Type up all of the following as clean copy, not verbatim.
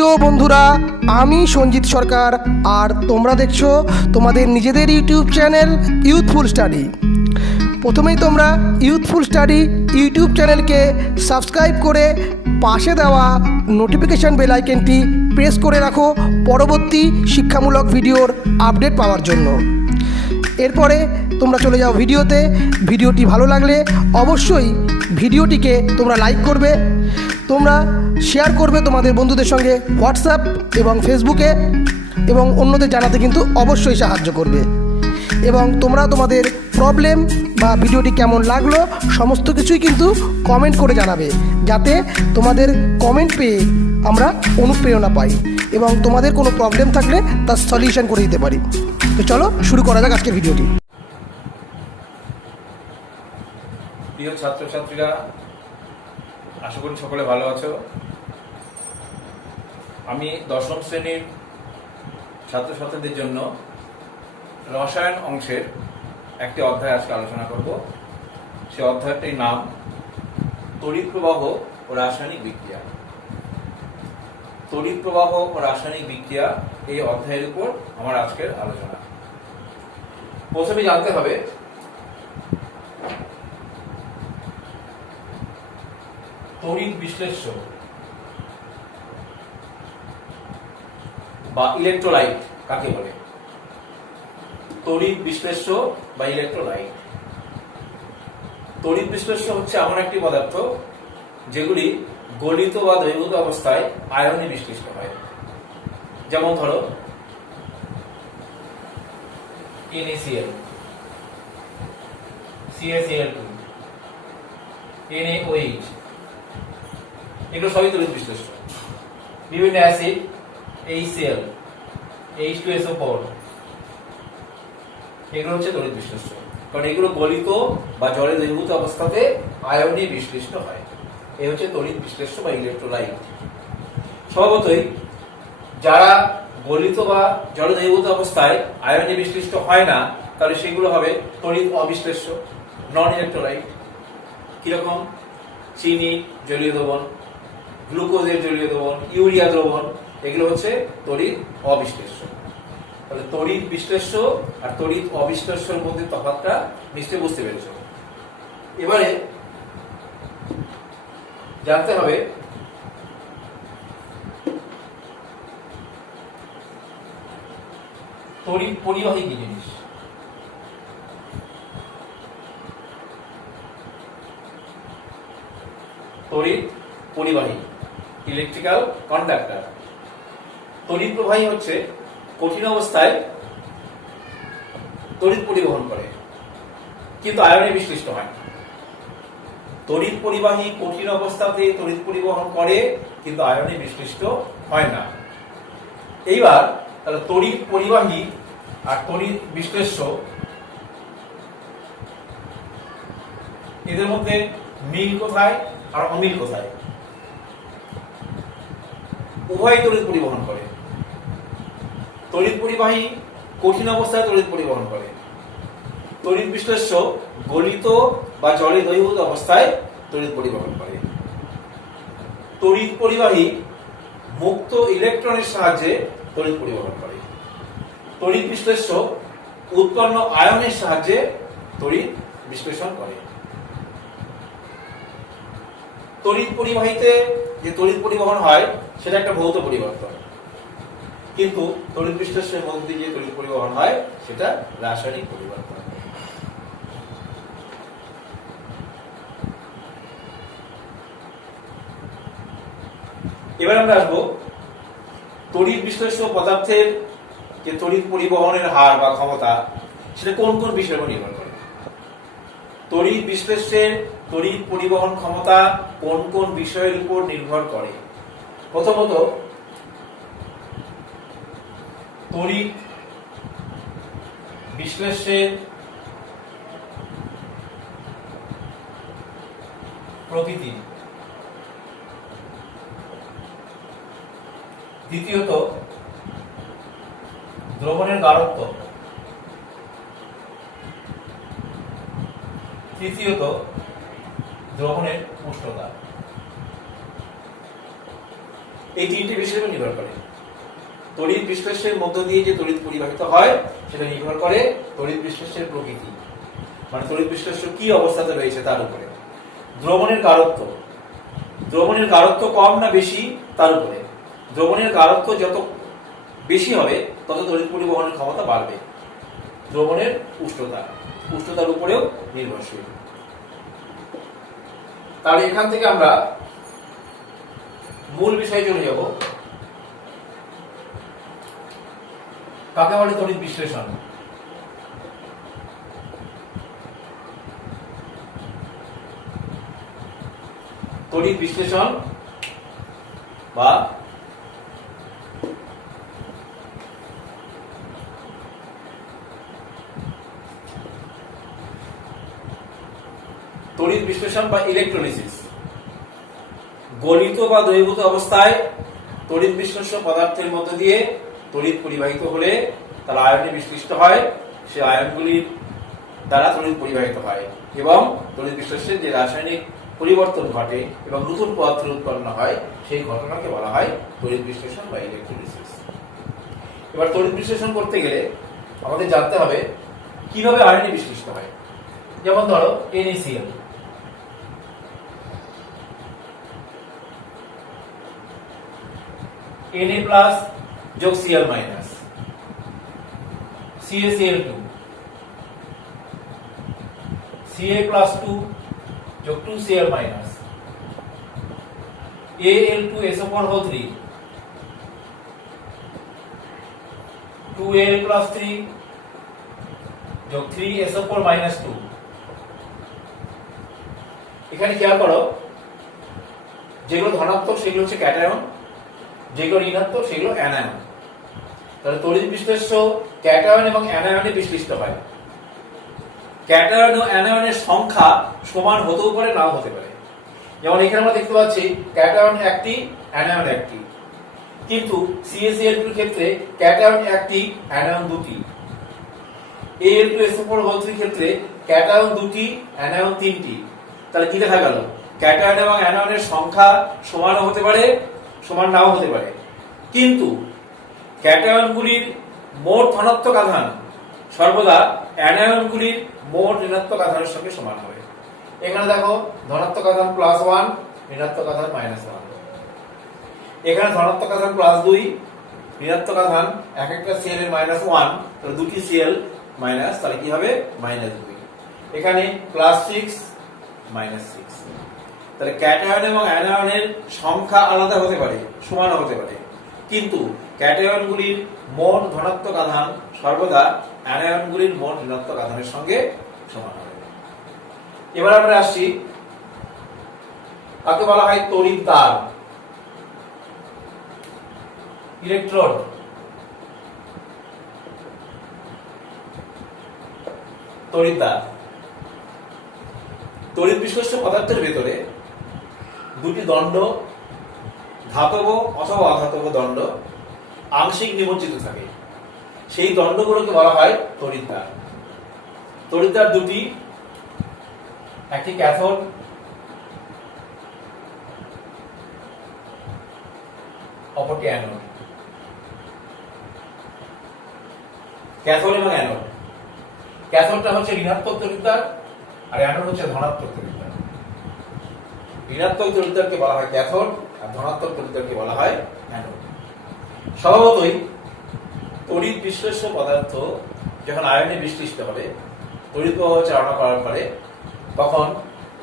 প্রিয় বন্ধুরা, আমি সঞ্জিত সরকার আর তোমরা দেখছো তোমাদের নিজেদের ইউটিউব চ্যানেল ইউথফুল স্টাডি। প্রথমেই তোমরা ইউথফুল স্টাডি ইউটিউব চ্যানেলকে সাবস্ক্রাইব করে পাশে দেওয়া নোটিফিকেশান বেল আইকনটি প্রেস করে রাখো পরবর্তী শিক্ষামূলক ভিডিওর আপডেট পাওয়ার জন্য। এরপরে তোমরা চলে যাও ভিডিওতে। ভিডিওটি ভালো লাগলে অবশ্যই ভিডিওটিকে তোমরা লাইক করবে, তোমরা শেয়ার করবে তোমাদের বন্ধুদের সঙ্গে হোয়াটসঅ্যাপ এবং ফেসবুকে, এবং অন্যদের জানাতে কিন্তু অবশ্যই সাহায্য করবে। এবং তোমরা তোমাদের প্রবলেম বা ভিডিওটি কেমন লাগলো সমস্ত কিছুই কিন্তু কমেন্ট করে জানাবে, যাতে তোমাদের কমেন্ট পেয়ে আমরা অনুপ্রেরণা পাই এবং তোমাদের কোনো প্রবলেম থাকলে তার সলিউশন করে দিতে পারি। তো চলো শুরু করা যাক আজকের ভিডিওটি। প্রিয় ছাত্রছাত্রীরা, আশা করি সকলে ভালো আছো। আমি দশম শ্রেণীর ছাত্রছাত্রীদের জন্য রসায়ন অংশের একটি অধ্যায় আজকে আলোচনা করব। সে অধ্যায়টির নাম তড়িৎ প্রবাহ ও রাসায়নিক বিক্রিয়া। তড়িৎ প্রবাহ ও রাসায়নিক বিক্রিয়া এই অধ্যায়ের উপর আমার আজকের আলোচনা। প্রথমে জানতে হবে তড়িৎ বিশ্লেষ্য বা ইলেকট্রোলাইট কাকে বলে। তড়িৎ বিশ্লেষ্য বা ইলেকট্রোলাইট। তড়িৎ বিশ্লেষ্য হচ্ছে এমন একটি পদার্থ যেগুলি গলিত বা দ্রবীভূত অবস্থায় আয়নে বিশ্লিষ্ট হয়। যেমন ধরো NaCl, CaCl2, NaOH, এগুলো সবই তড়িৎ বিশ্লেষ্য। বিভিন্ন অ্যাসিড HCl, H2SO4, এগুলো হচ্ছে তড়িৎ বিশ্লেষ্য, কারণ এগুলো গলিত বা জলে দ্রবীভূত অবস্থাতে আয়নে বিশ্লিষ্ট হয়। এই হচ্ছে তড়িৎ বিশ্লেষ্য বা ইলেকট্রোলাইট। স্বভাবতই যারা গলিত বা জলে দ্রবীভূত অবস্থায় আয়নে বিশ্লিষ্ট হয় না, তাহলে সেগুলো হবে তড়িৎ অবিশ্লেষ্য, নন ইলেকট্রোলাইট। কিরকম? চিনি জলীয় দ্রবণ, গ্লুকোজের জলীয় দ্রবণ, ইউরিয়া দ্রবণ, এগুলো হচ্ছে তড়িৎ অবিশ্লেষ্য। তাহলে তড়িৎ বিশ্লেষ্য আর তড়িৎ অবিশ্লেষ্যের মধ্যে তফাৎটা নিশ্চয়ই বুঝতে পেরেছ। এবারে জানতে হবে তড়িৎ পরিবাহী কি জিনিস। তড়িৎ পরিবাহী, ইলেকট্রিক্যাল কন্ডাক্টর। তড়িৎ প্রবাহী হচ্ছে কঠিন অবস্থায় তড়িৎ পরিবহন করে, কিন্তু আয়নে বিশ্লিষ্ট হয় না। তড়িৎ পরিবাহী কঠিন অবস্থাতে তড়িৎ পরিবহন করে, কিন্তু আয়নে বিশ্লিষ্ট হয় না। এইবার তাহলে তড়িৎ পরিবাহী আর তড়িৎ বিশ্লেষ্য, এদের মধ্যে মিল কোথায় আর অমিল কোথায়? উভয় তড়িৎ পরিবহন করে। তড়িৎ পরিবাহী কঠিন অবস্থায় তড়িৎ পরিবহন করে, তড়িৎ বিশ্লেষ্য গলিত বা জলে দ্রবীভূত অবস্থায় তড়িৎ পরিবহন করে। তড়িৎ পরিবাহী মুক্ত ইলেকট্রনের সাহায্যে তড়িৎ পরিবহন করে। তড়িৎ বিশ্লেষ্য উৎপন্ন আয়নের সাহায্যে তড়িৎ বিশ্লেষণ করে। তড়িৎ পরিবাহীতে যে তড়িৎ পরিবহন হয় সেটা একটা ভৌত পরিবর্তন, কিন্তু তড়িৎ বিশ্লেষণের মধ্যে যে তড়িৎ পরিবহন হয় সেটা রাসায়নিক পরিবর্তন। এবার আমরা আসবো তড়িৎ বিশ্লেষ্য পদার্থের যে তড়িৎ পরিবহনের হার বা ক্ষমতা, সেটা কোন কোন বিষয়ের উপর নির্ভর করে। তড়িৎ বিশ্লেষ্যের তড়িৎ পরিবহন ক্ষমতা কোন কোন বিষয়ের উপর নির্ভর করে? প্রথমত, তড়িৎ বিশ্লেষ্যের প্রকৃতি। দ্বিতীয়ত, দ্রবণের গাঢ়ত্ব। তৃতীয়ত, দ্রবণের উষ্ণতা। এই তিনটি বিষয়ের উপর নির্ভর করে। তড়িৎ বিশ্লেষণের মধ্য দিয়ে যে তড়িৎ পরিবাহিত হয় সেটা নির্ভর করে তড়িৎ বিশ্লেষণের প্রকৃতি, মানে তড়িৎ বিশ্লেষ্য কি অবস্থাতে রয়েছে তার উপরে। দ্রবণের গাঢ়ত্ব, দ্রবণের গাঢ়ত্ব কম না বেশি তার উপরে। দ্রবণের গাঢ়ত্ব যত বেশি হবে তত তড়িৎ পরিবহনের ক্ষমতা বাড়বে। দ্রবণের উষ্ণতা, উষ্ণতার উপরেও নির্ভরশীল। তাহলে এখান থেকে আমরা মূল বিষয়ে চলে যাব। কাকে বলে তড়িৎ বিশ্লেষণ? তড়িৎ বিশ্লেষণ বা তড়িৎ বিশ্লেষণ বা ইলেকট্রোলিসিস গলিত বা দ্রবীভূত অবস্থায় তড়িৎ বিশ্লেষ্য পদার্থের মধ্য দিয়ে তড়িৎ পরিবাহিত হলে তার আয়নে বিশ্লিষ্ট হয়, সেই আয়নগুলির দ্বারা তড়িৎ পরিবাহিত হয় এবং তড়িৎ বিশ্লেষণের যে রাসায়নিক পরিবর্তন ঘটে এবং নতুন পদার্থ উৎপন্ন হয় সেই ঘটনাকে বলা হয় তড়িৎ বিশ্লেষণ বা ইলেকট্রোলিসিস। এবার তড়িৎ বিশ্লেষণ করতে গেলে আমাদের জানতে হবে কিভাবে আয়নে বিশ্লিষ্ট হয়। যেমন ধরো NaCl, Na+ যোগ Cl-, CaCl2, Ca+2 যোগ 2Cl-, Al2SO4 2Al+3 যোগ 3SO4 2। এখানে খেয়াল করো, যেগুলো ধনাত্মক সেগুলো হচ্ছে ক্যাটায়ন, যেগুলো ঋণাত্মক সেগুলো অ্যানায়ন। তাহলে তড়িৎ বিশ্লেষ্য ক্যাটায়ন এবং অ্যানায়নে বিশ্লিষ্ট হয়। ক্যাটায়ন ও অ্যানায়নের সংখ্যা সমান হতেও পারে, নাও হতে পারে। যেমন এখানে আমরা দেখতে পাচ্ছি ক্যাটায়ন একটি, অ্যানায়ন একটি, কিন্তু CaCl2 এর ক্ষেত্রে ক্যাটায়ন একটি, অ্যানায়ন দুটি। Al2SO4 ক্ষেত্রে ক্যাটায়ন দুটি, অ্যানায়ন তিনটি। তাহলে কি দেখা গেল? ক্যাটায়ন এবং অ্যানায়নের সংখ্যা সমানও হতে পারে, সমান নাও হতে পারে, কিন্তু ক্যাটায়নগুলির মোট ধনাত্মক আধান সর্বদা অ্যানায়নগুলির মোট ঋণাত্মক আধানের সঙ্গে সমান হবে। এখানে দেখো ধনাত্মক আধান +1, ঋণাত্মক আধান -1। এখানে ধনাত্মক আধান +2, ঋণাত্মক আধান এক একটা Cl এর -1, তাহলে দুটি Cl মাইনাস, তাহলে কি হবে? -2। এখানে +6 -6। তাহলে ক্যাটায়ন এবং অ্যানায়নের সংখ্যা আলাদা হতে পারে, সমান হতে পারে, কিন্তু ক্যাটায়নগুলির মোট ধনাত্মক আধান সর্বদা অ্যানায়নগুলির মোট ঋণাত্মক আধানের সঙ্গে সমান হবে। এবার আমরা আসছি কাকে বলা হয় তড়িৎ তার, ইলেকট্রোড। তড়িৎ তার, তড়িৎ বিশ্লেষ্য পদার্থের ভেতরে দুটি দণ্ড, ধাতব অথবা অধাতব দণ্ড আংশিক নিমজ্জিত থাকে। সেই দণ্ডগুলোকে বলা হয় তড়িৎ তার। তড়িৎ তার দুটি, একটি ক্যাথোড অপরটি অ্যানোড। ক্যাথোড এবং অ্যানোড, ক্যাথোডটা হচ্ছে ঋণাত্মক তড়িৎ তার আর অ্যানোড হচ্ছে ধনাত্মক তড়িৎ তার। ঋণাত্মক তড়িৎ তারকে বলা হয় ক্যাথোড আর ধনাত্মক তড়িৎ তারকে বলা হয় অ্যানোড। স্বভাবতই তড়িৎ বিশ্লেষ্য পদার্থ যখন আয়নে বিশ্লিষ্ট হবে, তড়িৎ প্রবাহ চালনা করার পরে, তখন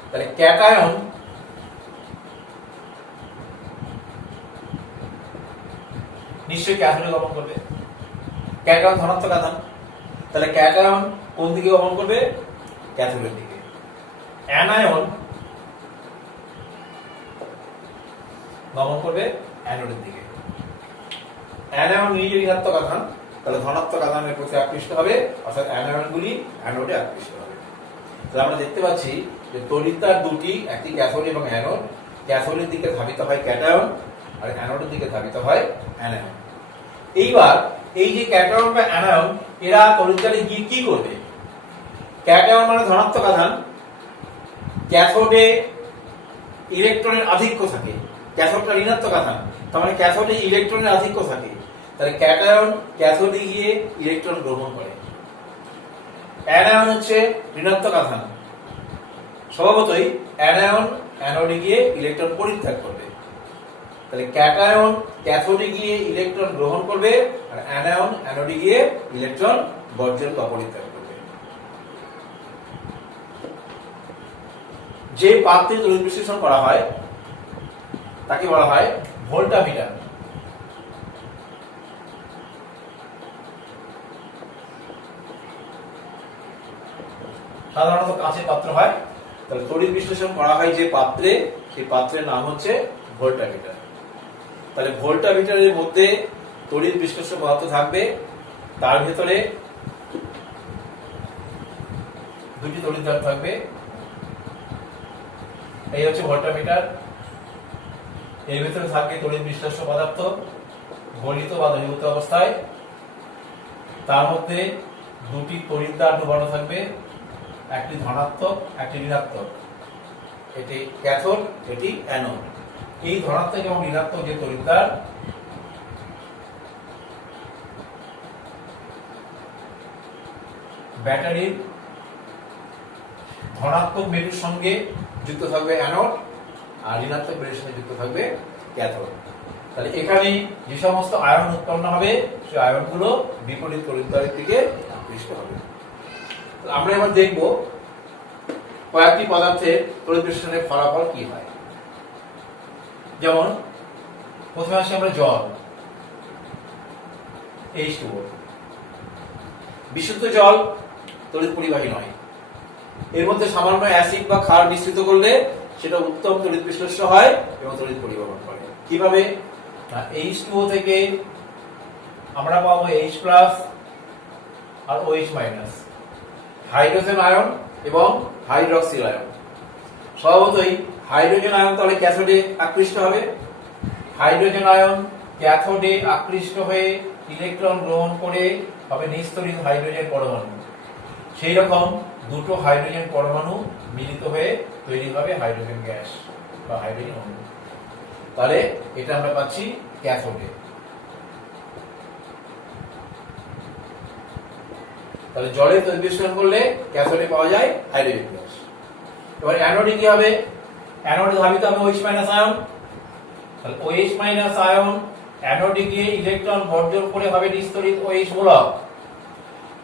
তাহলে ক্যাটায়ন নিশ্চয়ই ক্যাথোডে গমন করবে। ক্যাটায়ন ধনাত্মক আধান, তাহলে ক্যাটায়ন কোন দিকে গমন করবে? ক্যাথোডের দিকে। অ্যানায়ন গমন করবে অ্যানোডের দিকে। অ্যানায়ন নিজে ঋণাত্মক আধান, তাহলে ধনাত্মক আধানের প্রতি আকৃষ্ট হবে, অর্থাৎ অ্যানায়নগুলি অ্যানোডে আকৃষ্ট হবে। তাহলে আমরা দেখতে পাচ্ছি যে তড়িৎ তার দুটি, একটি ক্যাথোড এবং অ্যানোড। ক্যাথোডের দিকে ধাবিত হয় ক্যাটায়ন আর অ্যানোডের দিকে ধাবিত হয় অ্যানায়ন। এইবার এই যে ক্যাটায়ন বা অ্যানায়ন, এরা তড়িৎ তারে গিয়ে কি করবে? ক্যাটায়ন মানে ধনাত্মক আধান, ক্যাথোডে ইলেকট্রনের আধিক্য থাকে, ক্যাথোডটা ঋণাত্মক আধান, তার মানে ক্যাথোডে ইলেকট্রনের আধিক্য থাকে, তাহলে ক্যাটায়ন ক্যাথোডে গিয়ে ইলেকট্রন গ্রহণ করে। অ্যানায়ন হচ্ছে ঋণাত্মক আধান, স্বভাবতই অ্যানায়ন অ্যানোডে গিয়ে ইলেকট্রন পরিত্যাগ করবে। তাহলে ক্যাটায়ন ক্যাথোডে গিয়ে ইলেকট্রন গ্রহণ করবে আর অ্যানায়ন অ্যানোডে গিয়ে ইলেকট্রন বর্জন বা পরিত্যাগ করবে। যে পাত্রে তড়িৎ বিশ্লেষণ করা হয় তাকে বলা হয় ভোল্টামিটার। সাধারণত কাঁচের পাত্র হয়, তাহলে তড়িৎ বিশ্লেষণ করা হয় যে পাত্রে, সেই পাত্রের নাম হচ্ছে ভোল্টামিটার। তাহলে ভোল্টামিটারের মধ্যে তড়িৎ বিশ্লেষ্য পদার্থ থাকবে, তার ভেতরে দুটি তড়িৎদ্বার থাকবে। এই হচ্ছে ভোল্টামিটার, এর ভেতরে থাকবে তড়িৎ বিশ্লেষ্য পদার্থ গলিত বা দ্রবীভূত অবস্থায়। তার মধ্যে দুটি তড়িৎদ্বার ডোবানো থাকবে, একটি ধনাত্মক একটি ঋণাত্মক। এটি ক্যাথোড, এটি অ্যানোড। এই ধনাত্মক এবং ঋণাত্মক যে তড়িৎদ্বার ব্যাটারির ধনাত্মক মেরুর সঙ্গে যুক্ত থাকবে অ্যানোড আর ঋণাত্মক মেরুর সঙ্গে যুক্ত থাকবে ক্যাথোড। তাহলে এখানে যে সমস্ত আয়ন উৎপন্ন হবে সেই আয়নগুলো বিপরীত তড়িৎদ্বারের দিকে আকৃষ্ট হবে। আমরা এবার দেখব কয়েকটি পদার্থের তড়িৎ বিশ্লেষণের ফলাফল কি হয়। যেমন প্রথমে আসি আমরা জল, H2O। বিশুদ্ধ জল তড়িৎ পরিবাহী নয়, এর মধ্যে সামান্য অ্যাসিড বা ক্ষার মিশ্রিত করলে সেটা উত্তম তড়িৎ বিশ্লেষ্য হয় এবং তড়িৎ পরিবহন করে। কিভাবে? H2O থেকে আমরা পাবো H+ আর OH-, হাইড্রোজেন আয়ন এবং হাইড্রক্সিল আয়ন। স্বভাবতই হাইড্রোজেন আয়ন তাহলে ক্যাথোডে আকৃষ্ট হবে, হাইড্রোজেন আয়ন ক্যাথোডে আকৃষ্ট হয়ে ইলেকট্রন গ্রহণ করে হবে নিস্তড়িত হাইড্রোজেন পরমাণু। সেই রকম দুটো হাইড্রোজেন পরমাণু মিলিত হয়ে তৈরি হবে হাইড্রোজেন গ্যাস বা হাইড্রোজেন অণু। তাহলে এটা আমরা পাচ্ছি ক্যাথোডে। তাহলে জলের তড়িৎ বিশ্লেষণ করলে ক্যাথোডে পাওয়া যায় হাইড্রোজেন গ্যাস। এবার অ্যানোডে কি হবে? অ্যানোডে ধাবিত হবে OH- আয়ন। তাহলে OH- আয়ন অ্যানোডে গিয়ে ইলেকট্রন বর্জন করে হবে নিস্তড়িত OH মূলক।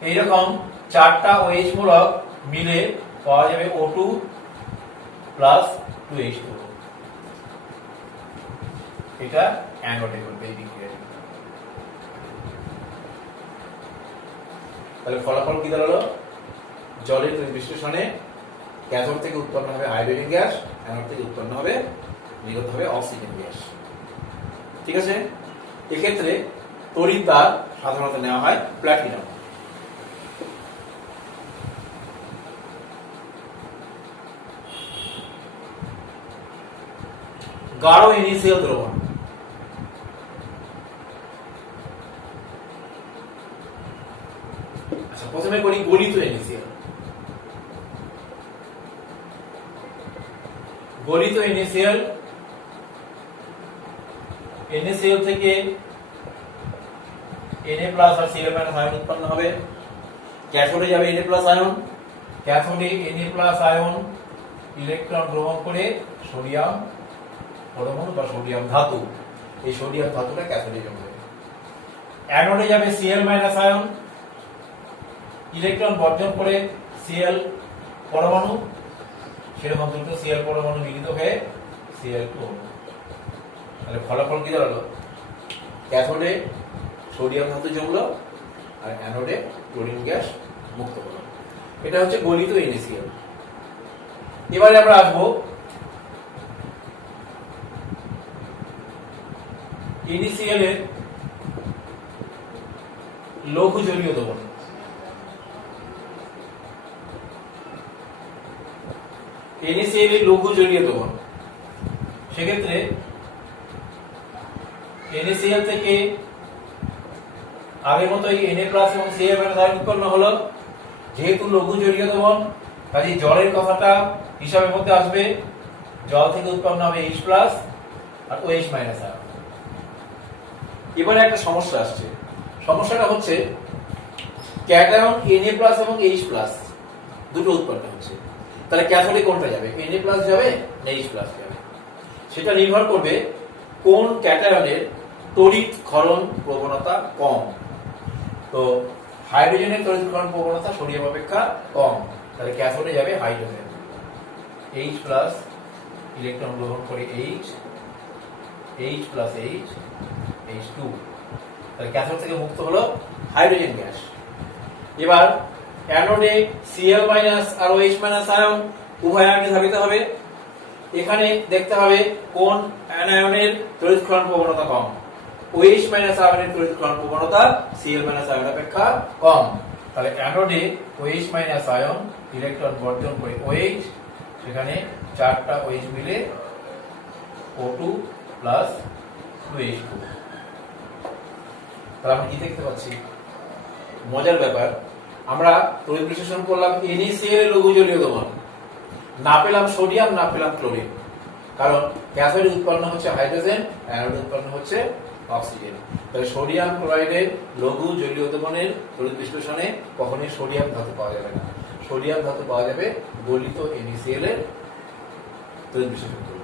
এইরকম চারটা OH মূলক মিলে পাওয়া যাবে O2 + 2H2O। এটা অ্যানোডে করবে এই বিক্রিয়াটি। তাহলে ফলাফল কি দাঁড়ালো? জলের তড়িৎ বিশ্লেষণে ক্যাথোড থেকে উৎপন্ন হবে হাইড্রোজেন গ্যাস, অ্যানোড থেকে উৎপন্ন হবে নির্গত হবে অক্সিজেন গ্যাস। ঠিক আছে? এক্ষেত্রে তড়িৎদ্বার সাধারণত নেওয়া হয় প্লাটিনাম। গাঢ় NaCl দ্রবণ। আচ্ছা, প্রথমে করি গলিত NaCl। গলিত NaCl থেকে Na+ আর Cl- আয়ন উৎপন্ন হবে। ক্যাথোডে যাবে Na+ আয়ন, ক্যাথোডে Na+ আয়ন ইলেকট্রন গ্রহণ করে সোডিয়াম পরমাণু বা সোডিয়াম ধাতু, এই সোডিয়াম ধাতুটা ক্যাথোডে জমবে। অ্যানোডে যাবে Cl- আয়ন, ইলেকট্রন বর্জন করে Cl পরমাণু, সেরকম দুটো Cl পরমাণু মিলিত হয়ে Cl2। তাহলে ফলাফল কি দাঁড়ালো? ক্যাথোডে সোডিয়াম ধাতু জমলো আর অ্যানোডে ক্লোরিন গ্যাস মুক্ত হলো। এটা হচ্ছে গলিত NaCl। এবারে আমরা আসবো NaCl এর লঘু জলীয় দ্রবণ। NaCl এর লঘু জলীয় দ্রবণ, সেক্ষেত্রে NaCl থেকে আগের মতোই Na+ এবং Cl- আয়ন উৎপন্ন হলো। যেহেতু লঘু জলীয় দ্রবণ, কাজে জলের কথাটা হিসাবের মধ্যে আসবে। জল থেকে উৎপন্ন হবে H+ আর OH- আয়ন। এবারে একটা সমস্যা আসছে। সমস্যাটা হচ্ছে ক্যাটায়ন Na+ এবং H+ দুটো উৎপন্ন হচ্ছে। তাহলে ক্যাথোডে কোনটা যাবে, Na+ যাবে না H+ যাবে? সেটা নির্ভর করবে কোন ক্যাটায়নের তড়িৎ ক্ষরণ প্রবণতা কম। তো হাইড্রোজেনের তড়িৎ ক্ষরণ প্রবণতা সোডিয়াম অপেক্ষা কম, তাহলে ক্যাথোডে যাবে হাইড্রোজেন। H+ ইলেকট্রন গ্রহণ করে H+H, H2, তাহলে ক্যাথোড থেকে মুক্ত হলো হাইড্রোজেন গ্যাস। এবার অ্যানোডে Cl- আর OH- আয়ন উভয় আয়নে ধাবিত হবে। এখানে দেখতে হবে কোন অ্যানায়নের তড়িৎ ক্ষরণ প্রবণতা কম। OH- আয়নের তড়িৎ ক্ষরণ প্রবণতা Cl- আয়ন অপেক্ষা কম, তাহলে অ্যানোডে OH- আয়ন ইলেকট্রন বর্জন করে OH, সেখানে 4টা OH মিলে O2 প্লাস 2H2। তাহলে আমরা কি দেখতে পাচ্ছি? মজার ব্যাপার, আমরা তড়িৎ বিশ্লেষণ করলাম NaCl এর লঘু জলীয় দ্রবণ, না পেলাম সোডিয়াম, না পেলাম ক্লোরিন, কারণ ক্যাথোডে উৎপন্ন হচ্ছে হাইড্রোজেন, অ্যানোডে উৎপন্ন হচ্ছে অক্সিজেন। তাহলে সোডিয়াম ক্লোরাইডের লঘু জলীয় দ্রবণের তড়িৎ বিশ্লেষণে কখনোই সোডিয়াম ধাতু পাওয়া যাবে না। সোডিয়াম ধাতু পাওয়া যাবে গলিত NaCl এর তড়িৎ বিশ্লেষণ করলে।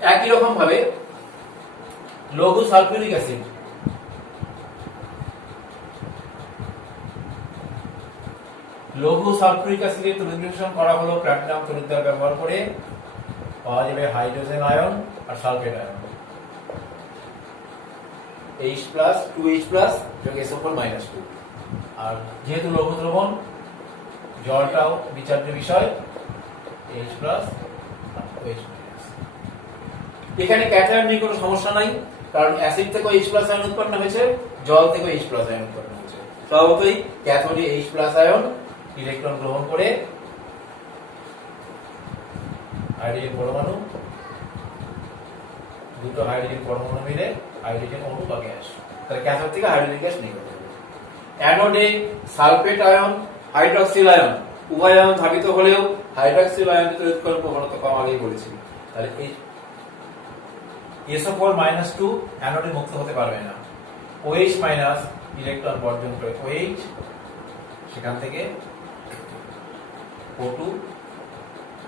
একই রকম ভাবে লঘু সালফিউরিক অ্যাসিড, লঘু সালফিউরিক অ্যাসিডের তড়িৎ বিশ্লেষণ করা হলো প্লাটিনাম তড়িৎদ্বার ব্যবহার করে, পাওয়া যাবে হাইড্রোজেন আয়ন আর সালফেট আয়ন, H+ 2H+ যোগ SO4-2। আর যেহেতু লঘু দ্রবণ, জলটাও বিচার্য বিষয়, H+ আর OH-। এখানে ক্যাটায়ন নিয়ে কোনো সমস্যা নাই, কারণ অ্যাসিড থেকে H+ আয়ন উৎপন্ন হয়েছে, জল থেকে H+ আয়ন উৎপন্ন হয়েছে। স্বভাবতই ক্যাথোডে H+ আয়ন ইলেকট্রন গ্রহণ করে হাইড্রোজেন পরমাণু, দুটো হাইড্রোজেন পরমাণু মিলে হাইড্রোজেন অণু বা গ্যাস, তাহলে ক্যাথোড থেকে হাইড্রোজেন গ্যাস নির্গত হবে। অ্যানোডে সালফেট আয়ন, হাইড্রক্সিল আয়ন উভয় আয়ন ধাবিত হলেও হাইড্রক্সিল আয়নের তড়িৎ ক্ষরণ প্রবণতা কম, আগেই বলেছি। তাহলে এই SO4-2 অ্যানোডে মুক্ত হতে পারবে না। OH- ইলেকট্রন বর্জন করে OH, সেখান থেকে O2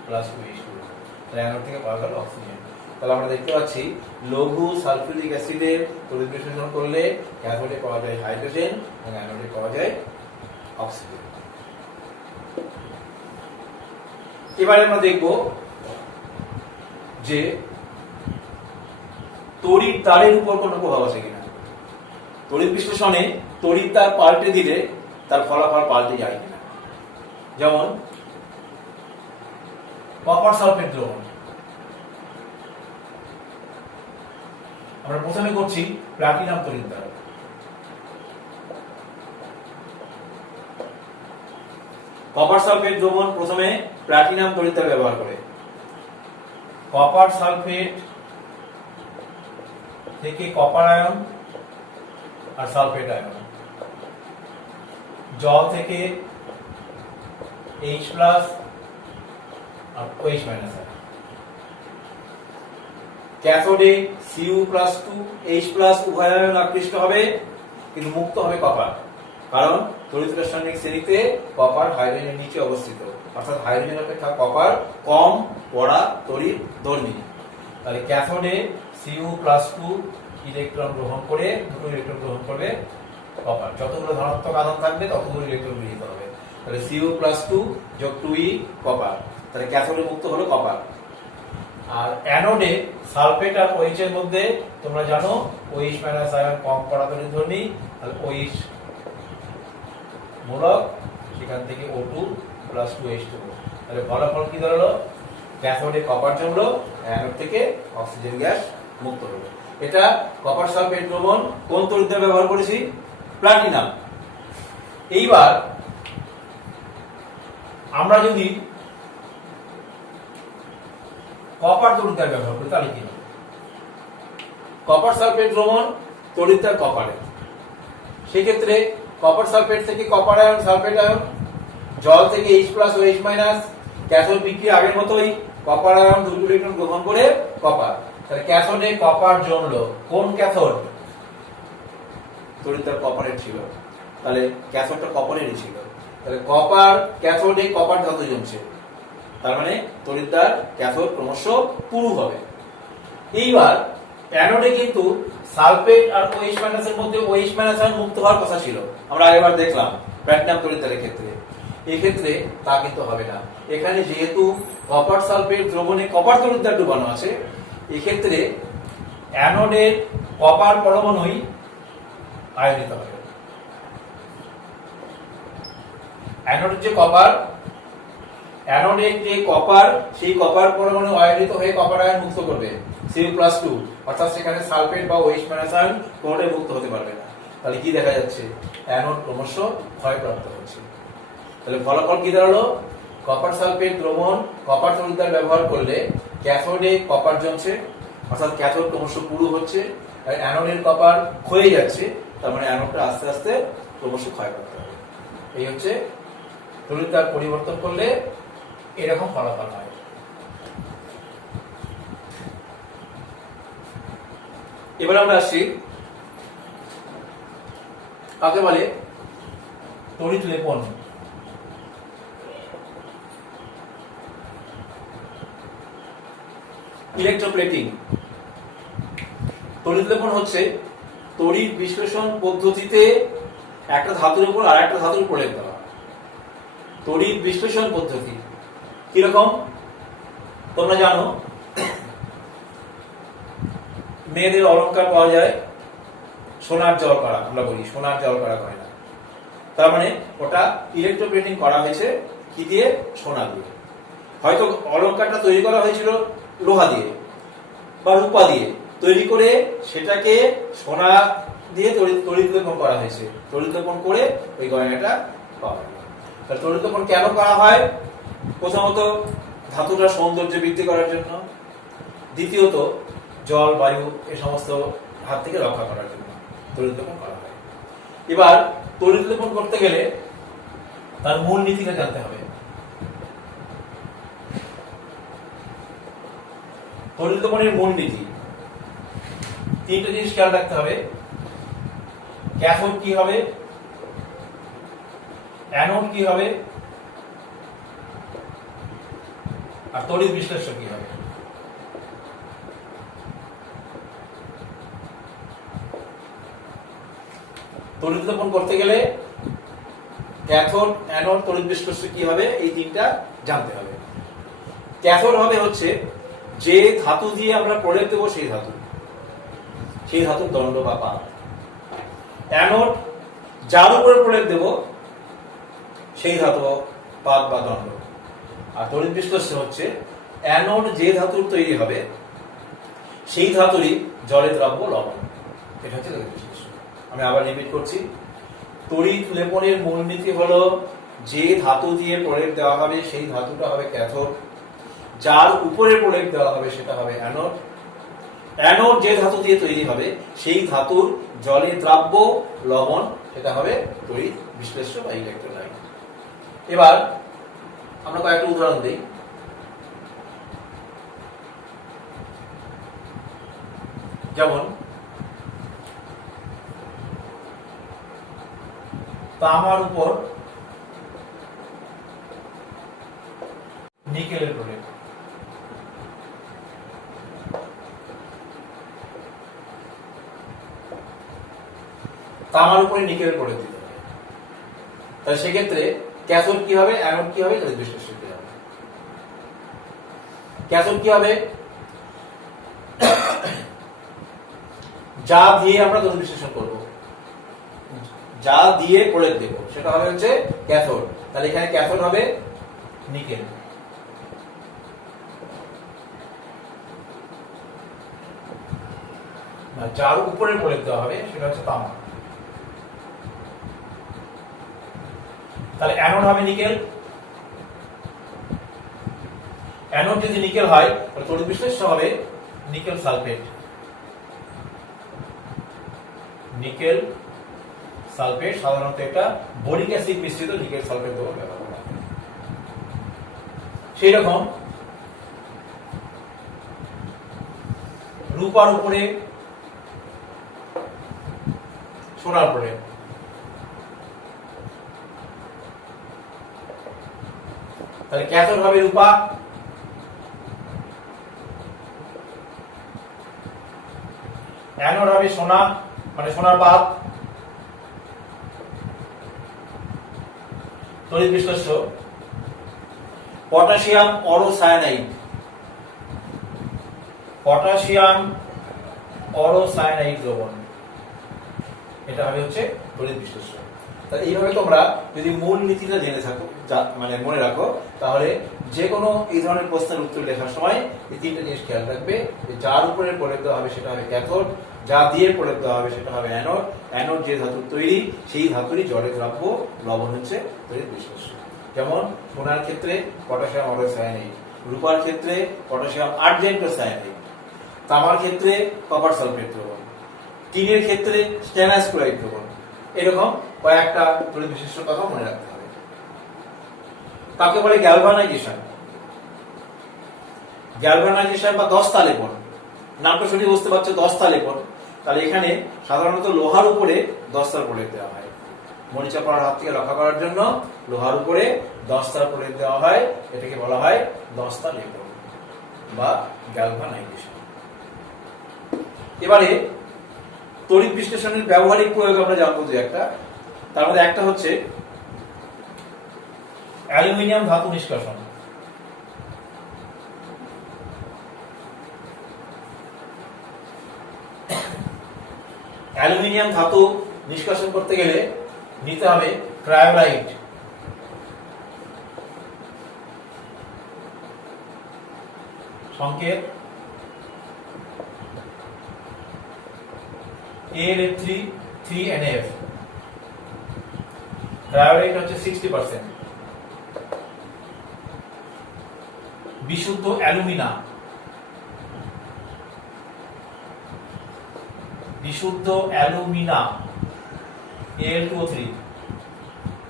প্লাস 2H2, তাহলে অ্যানোড থেকে পাওয়া গেল অক্সিজেন। তাহলে আমরা দেখতে পাচ্ছি লঘু সালফিউরিক অ্যাসিডের তড়িৎ বিশ্লেষণ করলে ক্যাথোডে পাওয়া যায় হাইড্রোজেন এবং অ্যানোডে পাওয়া যায় অক্সিজেন। এবারে আমরা দেখব যে তড়িৎ তারের উপর কোনো প্রভাব আছে কিনা। তড়িৎ বিশ্লেষণে তড়িৎ তার পাল্টে দিলে তার ফলাফল পাল্টে যায় কিনা। যেমন কপার সালফেট দ্রবণ, আমরা প্রথমে করছি প্লাটিনাম তড়িৎ দ্বার। কপার সালফেট দ্রবণ প্রথমে প্লাটিনাম তড়িৎ দ্বার ব্যবহার করে, কপার সালফেট থেকে কপার আয়ন আর সালফেট আয়ন, জল থেকে H+ আর OH- আয়ন, ক্যাথোডে Cu+2H+ উভয় আয়ন আকৃষ্ট হবে, কিন্তু মুক্ত হবে কপার, কারণ তড়িৎ রাসায়নিক শ্রেণীতে কপার হাইড্রোজেনের নিচে অবস্থিত, অর্থাৎ হাইড্রোজেন অপেক্ষা কপার কম পড়া তড়িৎ ধর্মী। তাহলে ক্যাথোডে Cu+2 ইলেকট্রন গ্রহণ করে, দুটো ইলেকট্রন গ্রহণ করবে কপার, যতগুলো ধনাত্মক আধান থাকবে ততগুলো ইলেকট্রন গৃহীত হবে, তাহলে Cu+2 যোগ 2e কপার, তাহলে ক্যাথোডে মুক্ত হলো কপার। আর অ্যানোডে সালফেট আর OH এর মধ্যে তোমরা জানো OH- আয়ন কম পড়া তড়িৎ ধর্মী, তাহলে OH মূলক, সেখান থেকে O2 প্লাস 2H2, তাহলে ফলাফল কি দাঁড়ালো? ক্যাথোডে কপার জমলো, অ্যানোড থেকে অক্সিজেন গ্যাস মুক্ত হলো। এটা কপার সালফেট দ্রবণ কোন তড়িৎ দ্বার ব্যবহার করেছি? প্লাটিনাম। এইবার আমরা যদি কপার তড়িৎ দ্বার ব্যবহার করি তাহলে কি হবে? কপার সালফেট দ্রবণ তড়িৎ দ্বার কপারে, সেক্ষেত্রে কপার সালফেট থেকে কপার আয়ন, সালফেট আয়ন, জল থেকে H+ OH-, ক্যাথোড বিক্রিয়া আগের মতোই, কপার আয়ন 2 ইলেকট্রন গ্রহণ করে কপার। তাহলে ক্যাথোডে কপার জমলো, কোন ক্যাথোড? তড়িৎদ্বার কপারের ছিল, তাহলে ক্যাথোডটা কপারেরই ছিল। তাহলে কপার ক্যাথোডে কপার ধাতু জমছে, তার মানে তড়িৎদ্বার ক্যাথোড ক্রমশ পুরু হবে। এইবার অ্যানোডে কিন্তু সালফেট আর OH মাইনাসের মধ্যে OH মাইনাস আয়ন মুক্ত হওয়ার কথা ছিল, আমরা আগেরবার দেখলাম প্ল্যাটিনাম তড়িৎদ্বারের ক্ষেত্রে। এই ক্ষেত্রে তা কিন্তু হবে না। এখানে যেহেতু কপার সালফেট দ্রবণে কপার তড়িৎদ্বার ডুবানো আছে, এই ক্ষেত্রে অ্যানোডের কপার পরমাণুই আয়নিত হবে। অ্যানোডের যে কপার, অ্যানোডের যে কপার, সেই কপার পরমাণু আয়নিত হয়ে কপার আয়ন মুক্ত করবে Cu+2, অর্থাৎ সেখানে সালফেট বা OH মাইনাস আয়ন কোনটাই মুক্ত হতে পারবে না। তাহলে কি দেখা যাচ্ছে? অ্যানোড ক্রমশ ক্ষয়প্রাপ্ত হচ্ছে। তাহলে ফলাফল কি দাঁড়ালো? কপার সালফেট দ্রবণ কপার তড়িৎদ্বার ব্যবহার করলে ক্যাথোডে কপার জমছে, অর্থাৎ ক্যাথোড ক্রমশ পুরু হচ্ছে, আর অ্যানোডের কপার ক্ষয়ে যাচ্ছে, তার মানে অ্যানোডটা আস্তে আস্তে ক্রমশ ক্ষয়প্রাপ্ত হবে। এই হচ্ছে তড়িৎদ্বার পরিবর্তন করলে এরকম ফলাফল হয়। এবার আমরা আসছি কাকে বলে তড়িৎ লেপন। ইলেকট্রোপ্লেটিং। তড়িৎ লেপন হচ্ছে তড়িৎ বিশ্লেষণ পদ্ধতিতে একটা ধাতুর উপর আর একটা ধাতুর প্রলেপ দেওয়া। তড়িৎ বিশ্লেষণ পদ্ধতি কিরকম তোমরা জানো, মেয়েদের অলংকার পাওয়া যায় সোনার জল করা, আমরা বলি সোনার জল করা হয় না, তার মানে ওটা ইলেকট্রোপ্লেটিং করা হয়েছে কি দিয়ে? সোনা দিয়ে। হয়তো অলংকারটা তৈরি করা হয়েছিল লোহা দিয়ে বা রূপা দিয়ে, তৈরি করে সেটাকে সোনা দিয়ে তড়িৎ লেপন করা হয়েছে, তড়িৎ লেপন করে ওই গয়নাটা পাওয়া যায়। তাহলে তড়িৎ লেপন কেন করা হয়? প্রথমত ধাতুটা সৌন্দর্য বৃদ্ধি করার জন্য, দ্বিতীয়ত জল বায়ু এ সমস্ত হাত থেকে রক্ষা করার জন্য তড়িৎ লেপন করা হয়। এবার তড়িৎ লেপন করতে গেলে তার মূল নীতিটা জানতে হবে। তড়িৎ লেপনের মূল নীতি তিনটা জিনিস খেয়াল রাখতে হবে। ক্যাথোড কি হবে, অ্যানোড কি হবে, আর তড়িৎ বিশ্লেষ্য কি হবে। তড়িৎ লেপন করতে গেলে ক্যাথোড, অ্যানোড, তড়িৎ বিশ্লেষ্য কি হবে, এই তিনটা জানতে হবে। ক্যাথোড হবে হচ্ছে যে ধাতু দিয়ে আমরা প্রলেপ দেবো সেই ধাতু, সেই ধাতুর দণ্ড বা পাত। অ্যানোড যার উপরে প্রলেপ দেব সেই ধাতু পাত বা দণ্ড। আর তড়িৎ বিশ্লেষ্য হচ্ছে অ্যানোড যে ধাতুর তৈরি হবে সেই ধাতুরই জলে দ্রাব্য লবণ। এটা হচ্ছে তড়িৎ বিশ্লেষ্য। আমি আবার রিপিট করছি, তড়িৎ লেপনের মূলনীতি হলো যে ধাতু দিয়ে প্রলেপ দেওয়া হবে সেই ধাতুটা হবে ক্যাথোড, যার উপরে প্রলেপ দেওয়া হবে সেটা হবে অ্যানোড। অ্যানোড যে ধাতু দিয়ে তৈরি হবে সেই ধাতুর জলে দ্রাব্য লবণ, সেটা হবে তড়িৎ বিশ্লেষ্য বা ইলেকট্রোলাইট। এবার আমরা কয়েকটা উদাহরণ দিই। যেমন তামার উপর নিকেলের প্রলেপ। তামার উপরে নিকেলের প্রলেপ দিতে হবে। তাহলে সেক্ষেত্রে ক্যাথোড কি হবে, অ্যানোড কি হবে, তড়িৎ বিশ্লেষ্য কি হবে। ক্যাথোড কি হবে? যা দিয়ে আমরা তড়িৎ বিশ্লেষণ করব, যা দিয়ে প্রলেপ দেব সেটা হবে হচ্ছে ক্যাথোড। তাহলে এখানে ক্যাথোড হবে নিকেল। যার উপরে প্রলেপ দেওয়া হবে সেটা হচ্ছে তামা। তাহলে অ্যানোড হবে নিকেল। অ্যানোড যদি নিকেল হয় তাহলে তড়িৎ বিশ্লেষ্য হবে নিকেল সালফেট। নিকেল সালফেট সাধারণত এটা বোরিক অ্যাসিড মিশ্রিত নিকেল সালফেট দ্রবণ ব্যবহার করা হয়। সেই রকম রূপার উপরে সোনার উপরে, তাহলে ক্যাথোড হবে রূপা, অ্যানোড হবে সোনা মানে সোনার পাত। তড়িৎ বিশ্লেষ্য পটাশিয়াম অরোসায়ানাইড, পটাশিয়াম অরোসায়ানাইড দ্রবণ, এটা হবে হচ্ছে তড়িৎ বিশ্লেষ্য। তাহলে এইভাবে তোমরা যদি মূল নীতিটা জেনে থাকো, মানে মনে রাখো, তাহলে যে কোনো এই ধরনের প্রশ্নের উত্তর লেখার সময় এই তিনটা জিনিস খেয়াল রাখবে যে যার উপরে প্রয়োগ দেওয়া হবে সেটা হবে ক্যাথোড, যা দিয়ে প্রয়োগ দেওয়া হবে সেটা হবে অ্যানোড, অ্যানোড যে ধাতুর তৈরি সেই ধাতুরই জলে দ্রাব্য লবণ হচ্ছে তড়িৎ বিশ্লেষ্য। যেমন সোনার ক্ষেত্রে পটাশিয়াম অরোসায়ানাইড, রূপার ক্ষেত্রে পটাশিয়াম আর্জেন্টোসায়ানাইড, তামার ক্ষেত্রে কপার সালফেট দ্রবণ, টিনের ক্ষেত্রে স্টেনাস ক্লোরাইড দ্রবণ। এরকম কয়েকটা তড়িৎ বিশ্লেষ্য কথা মনে রাখতে হবে। তাকে বলে গ্যালভানাইজেশন, গ্যালভানাইজেশন বা দস্তা লেপন। নামটা শুনে বুঝতে পারছো, দস্তা লেপন। তাহলে এখানে সাধারণত লোহার উপরে দস্তার প্রলেপ দেওয়া হয়, মরিচা পড়ার হাত থেকে রক্ষা করার জন্য লোহার উপরে দস্তার প্রলেপ দেওয়া হয়, এটাকে বলা হয় দস্তা লেপন বা গ্যালভানাইজেশন। এবারে তড়িৎ বিশ্লেষণের ব্যবহারিক প্রয়োগ আমরা জানবো যে একটা, তার মধ্যে একটা হচ্ছে অ্যালুমিনিয়াম ধাতু নিষ্কাশন। অ্যালুমিনিয়াম ধাতু নিষ্কাশন করতে গেলে নিতে হবে ক্রায়োলাইট, সংকেত AlF3 3NF। ক্রায়োলাইট হচ্ছে 60%। বিশুদ্ধ অ্যালুমিনা, বিশুদ্ধ অ্যালুমিনা Al2O3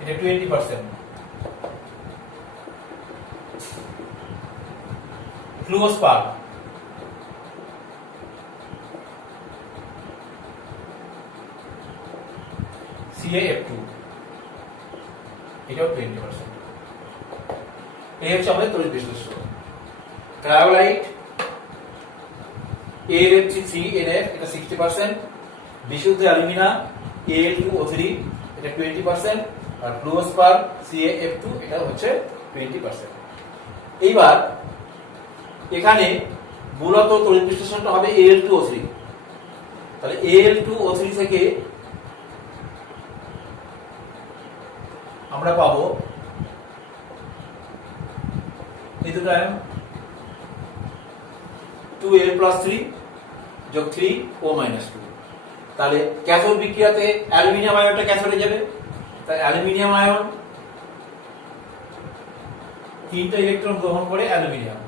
এটা 20%। ফ্লুওস্পার, CaF2 এটাও 20%। এই হচ্ছে আমাদের তড়িৎ বিশ্লেষ্য। ক্রায়োলাইট AlF3 এটা 60%, বিশুদ্ধ অ্যালুমিনা Al2O3 এটা 20%, আর ফ্লুওস্পার CaF2 এটা হচ্ছে 20%। এইবার এখানে মূলত তড়িৎ বিশ্লেষণটা হবে Al2O3। তাহলে Al2O3 থেকে আমরা পাবো এই দুটো আয়ন 2Al+3 যোগ 3O-2। তাহলে ক্যাথোড বিক্রিয়াতে অ্যালুমিনিয়াম আয়নটা ক্যাথোডে যাবে, তাই অ্যালুমিনিয়াম আয়ন 3টা ইলেকট্রন গ্রহণ করে অ্যালুমিনিয়াম,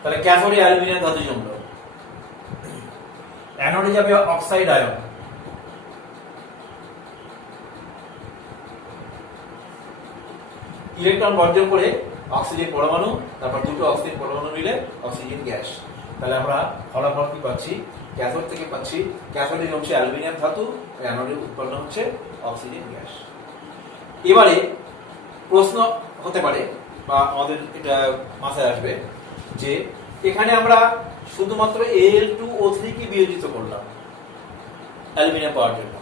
তাহলে ক্যাথোডে অ্যালুমিনিয়াম ধাতু জমল। অ্যানোডে যাবে অক্সাইড আয়ন, ইলেকট্রন বর্জন করে অক্সিজেন পরমাণু, তারপর দুটো অক্সিজেন পরমাণু মিলে অক্সিজেন গ্যাস। তাহলে আমরা ফলাফল কি পাচ্ছি? ক্যাথোড থেকে পাচ্ছি ক্যাথোডে জমছে অ্যালুমিনিয়াম ধাতু, অ্যানোডে উৎপন্ন হচ্ছে অক্সিজেন গ্যাস। এবারে প্রশ্ন হতে পারে বা আমাদের এটা মাথায় আসবে যে এখানে আমরা শুধুমাত্র Al2O3 কি বিয়োজিত করলাম অ্যালুমিনিয়াম পাওয়ার জন্য,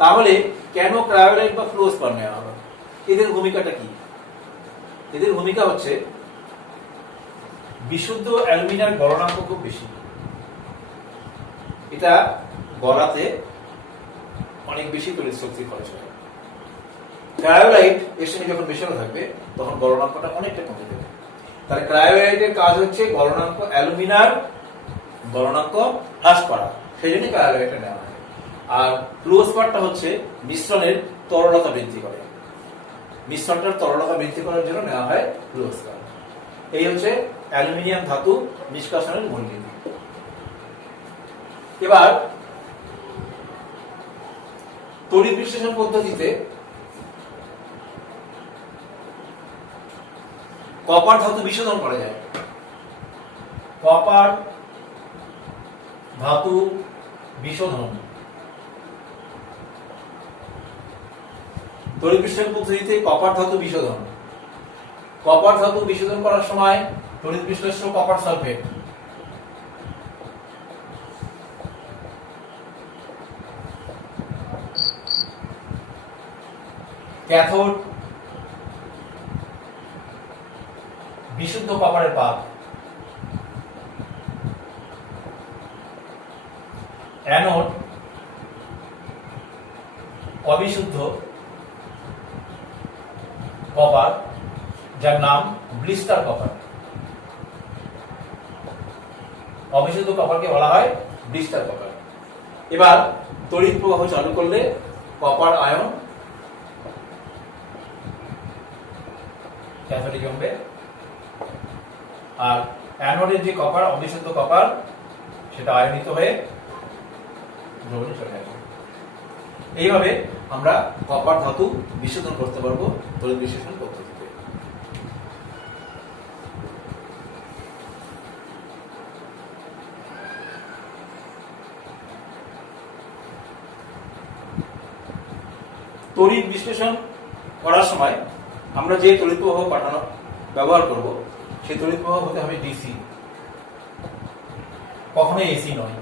তাহলে কেন ক্রায়োলাইট বা ফ্লুওস্পার নেওয়া হলো? এদের ভূমিকাটা কি? এদের ভূমিকা হচ্ছে বিশুদ্ধ অ্যালুমিনিয়াম গলনাঙ্ক খুব বেশি, এটা গলাতে অনেক বেশি তড়িৎ শক্তি খরচ হয়। ক্রায়োলাইট এর সঙ্গে যখন মেশানো থাকবে তখন গলনাঙ্কটা অনেকটা কমে যাবে। তাহলে ক্রায়োলাইটের কাজ হচ্ছে গলনাঙ্ক, অ্যালুমিনার গলনাঙ্ক হ্রাস করা, সেই জন্য ক্রায়োলাইটটা নেওয়া হয়। আর ফ্লুওস্পারটা হচ্ছে মিশ্রণের তরলতা বৃদ্ধি করে, মিশ্রণটার তরলতা বৃদ্ধি করার জন্য নেওয়া হয় ফ্লুওস্পার। এই হচ্ছে অ্যালুমিনিয়াম ধাতু নিষ্কাশনের মূলনীতি। এবার তড়িৎ বিশ্লেষণ পদ্ধতিতে কপার ধাতু বিশোধন করা যায়। কপার ধাতু বিশোধন তড়িৎ বিশ্লেষণ পদ্ধতিতে কপার ধাতু বিশোধন। কপার ধাতু বিশোধন করার সময় তড়িৎ বিশ্লেষ্য কপার সালফেট, ক্যাথোড বিশুদ্ধ কপারের পাত, অ্যানোড অবিশুদ্ধ কপার, যার নাম ব্লিস্টার কপার। অবিশুদ্ধ কপারকে বলা হয় ব্লিস্টার কপার। এবার তড়িৎ প্রবাহ চালু করলে কপার আয়ন ক্যাথোডে জমবে, আর অ্যানোডের যে কপার, অবিশুদ্ধ কপার, সেটা আয়নিত হয়ে দ্রবণে চলে আসবে। এইভাবে আমরা কপার ধাতু বিশোধন করতে পারবো তড়িৎ বিশ্লেষণ পদ্ধতিতে। তড়িৎ বিশ্লেষণ করার সময় আমরা যে তড়িৎ প্রবাহ পাঠানো ব্যবহার করব, সেই তড়িৎ প্রবাহ হতে হবে ডিসি, কখনোই এসি নয়।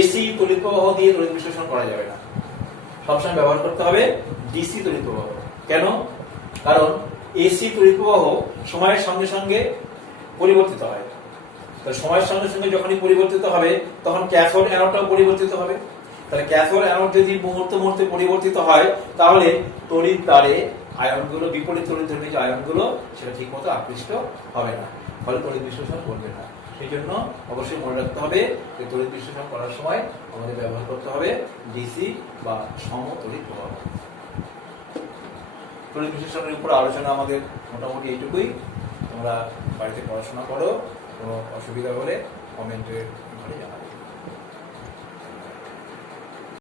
এসি তড়িৎ প্রবাহ দিয়ে তড়িৎ বিশ্লেষণ করা যাবে না, সবসময় ব্যবহার করতে হবে ডিসি তড়িৎ প্রবাহ। কেন? কারণ এসি তড়িৎ প্রবাহ সময়ের সঙ্গে সঙ্গে পরিবর্তিত হয়। তো সময়ের সঙ্গে সঙ্গে যখনই পরিবর্তিত হবে, তখন ক্যাথোড অ্যানোডটাও পরিবর্তিত হবে। তাহলে ক্যাথোড অ্যানোড যদি মুহূর্তে মুহূর্তে পরিবর্তিত হয়, তাহলে তড়িৎ তারে আয়নগুলো, বিপরীত তড়িৎ ধর্মী যে আয়নগুলো, সেটা ঠিক মতো আকৃষ্ট হবে না, ফলে তড়িৎ বিশ্লেষণ করবে না। সেই জন্য অবশ্যই মনে রাখতে হবে যে তড়িৎ বিশ্লেষণ করার সময় আমাদের ব্যবহার করতে হবে ডিসি বা সম তড়িৎ প্রবাহ। তড়িৎ বিশ্লেষণের উপর আলোচনা আমাদের মোটামুটি এইটুকুই। তোমরা বাড়িতে পড়াশোনা করো, কোনো অসুবিধা হলে কমেন্টে ঘরে জানাবে।